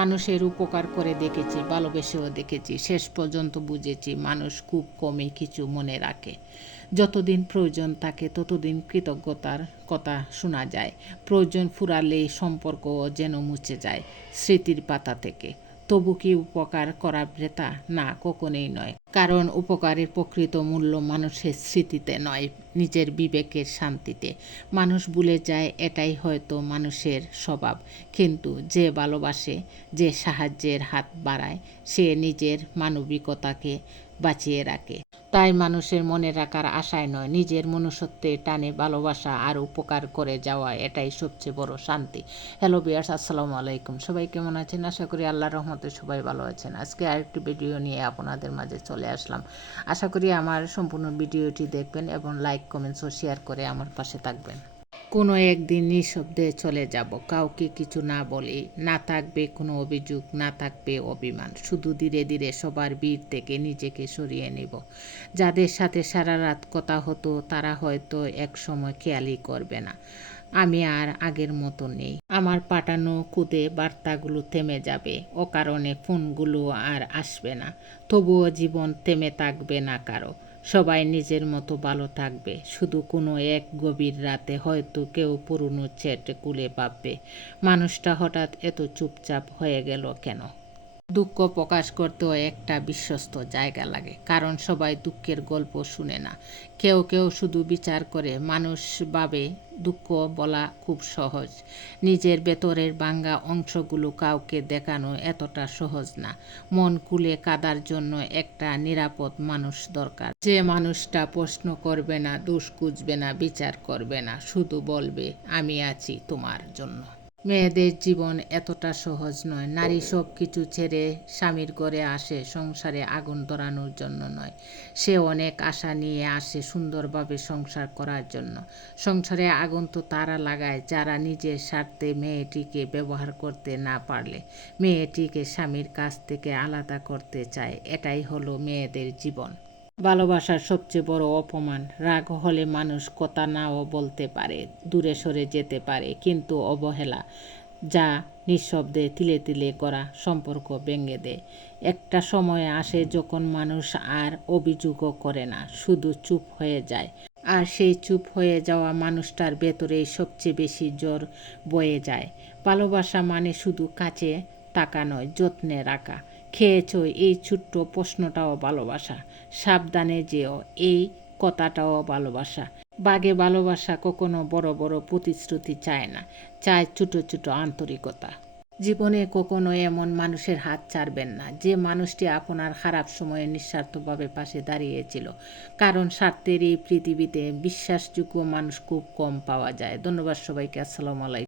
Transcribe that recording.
মানুষের উপকার করে দেখেছি, ভালোবেসেও দেখেছি, শেষ পর্যন্ত বুঝেছি মানুষ খুব কমই কিছু মনে রাখে। যতদিন প্রয়োজন থাকে ততদিন কৃতজ্ঞতার কথা শোনা যায়। প্রয়োজন ফুরালেই সম্পর্ক যেন মুছে যায় স্মৃতির পাতা থেকে। তবু কি উপকার করা বৃথা? না, কখনোই নয়। কারণ উপকারের প্রকৃত মূল্য মানুষের স্মৃতিতে নয়, নিজের বিবেকের শান্তিতে। মানুষ ভুলে যায় এটাই হয়তো মানুষের স্বভাব। কিন্তু যে ভালোবাসে, যে সাহায্যের হাত বাড়ায়, সে নিজের মানবিকতাকে বাঁচিয়ে রাখে। তাই মানুষের মনে রাখার আশায় নয়, নিজের মনুষ্যত্বের টানে ভালোবাসা আর উপকার করে যাওয়া, এটাই সবচেয়ে বড় শান্তি। হ্যালো ভিউয়ার্স, আসসালামু আলাইকুম। সবাই কেমন আছেন? আশা করি আল্লাহর রহমতে সবাই ভালো আছেন। আজকে আরেকটি ভিডিও নিয়ে আপনাদের মাঝে চলে আসলাম। আশা করি আমার সম্পূর্ণ ভিডিওটি দেখবেন এবং লাইক, কমেন্টস ও শেয়ার করে আমার পাশে থাকবেন। কোনো একদিন নিঃশব্দে চলে যাব, কাউকে কিছু না বলে। না থাকবে কোনো অভিযোগ, না থাকবে অভিমান। শুধু ধীরে ধীরে সবার ভিড় থেকে নিজেকে সরিয়ে নেব। যাদের সাথে সারা রাত কথা হতো তারা হয়তো এক সময় খেয়ালই করবে না আমি আর আগের মতো নেই। আমার পাঠানো খুদে বার্তাগুলো থেমে যাবে, অকারণে ফোনগুলো আর আসবে না। তবুও জীবন থেমে থাকবে না কারো। সবাই নিজের মতো ভালো থাকবে। শুধু কোনো এক গভীর রাতে হয়তো কেউ পুরনো চ্যাট খুলে ভাববে, মানুষটা হঠাৎ এত চুপচাপ হয়ে গেল কেন। দুঃখ প্রকাশ করতেও একটা বিশ্বস্ত জায়গা লাগে, কারণ সবাই দুঃখের গল্প শুনে না। কেউ কেউ শুধু বিচার করে। মানুষ ভাবে দুঃখ বলা খুব সহজ, নিজের ভেতরের ভাঙ্গা অংশগুলো কাউকে দেখানো এতটা সহজ না। মন খুলে কাঁদার জন্য একটা নিরাপদ মানুষ দরকার, যে মানুষটা প্রশ্ন করবে না, দোষ খুঁজবে না, বিচার করবে না, শুধু বলবে আমি আছি তোমার জন্য। মেয়েদের জীবন এতটা সহজ নয়। নারী সব কিছু ছেড়ে স্বামীর ঘরে আসে সংসারে আগুন ধরানোর জন্য নয়। সে অনেক আশা নিয়ে আসে সুন্দরভাবে সংসার করার জন্য। সংসারে আগুন তো তারা লাগায় যারা নিজের স্বার্থে মেয়েটিকে ব্যবহার করতে না পারলে মেয়েটিকে স্বামীর কাছ থেকে আলাদা করতে চায়। এটাই হলো মেয়েদের জীবন। ভালোবাসার সবচেয়ে বড় অপমান। রাগ হলে মানুষ কথা নাও বলতে পারে, দূরে সরে যেতে পারে, কিন্তু অবহেলা, যা নিঃশব্দে তিলে তিলে করা সম্পর্ক ভেঙে দেয়। একটা সময় আসে যখন মানুষ আর অভিযোগও করে না, শুধু চুপ হয়ে যায়। আর সেই চুপ হয়ে যাওয়া মানুষটার ভেতরেই সবচেয়ে বেশি জ্বর বয়ে যায়। ভালোবাসা মানে শুধু কাছে টাকা নয়, যত্নে রাখা। খেয়েছ, এই ছোট্ট প্রশ্নটাও ভালোবাসা। সাবধানে যেও, এই কথাটাও ভালোবাসা। বাগে ভালোবাসা কখনো বড় বড় প্রতিশ্রুতি চায় না, চায় ছোট ছোট আন্তরিকতা। জীবনে কখনো এমন মানুষের হাত ছাড়বেন না, যে মানুষটি আপনার খারাপ সময়ে নিঃস্বার্থভাবে পাশে দাঁড়িয়েছিল। কারণ স্বার্থের এই পৃথিবীতে বিশ্বাসযোগ্য মানুষ খুব কম পাওয়া যায়। ধন্যবাদ সবাইকে। আসসালামু আলাইকুম।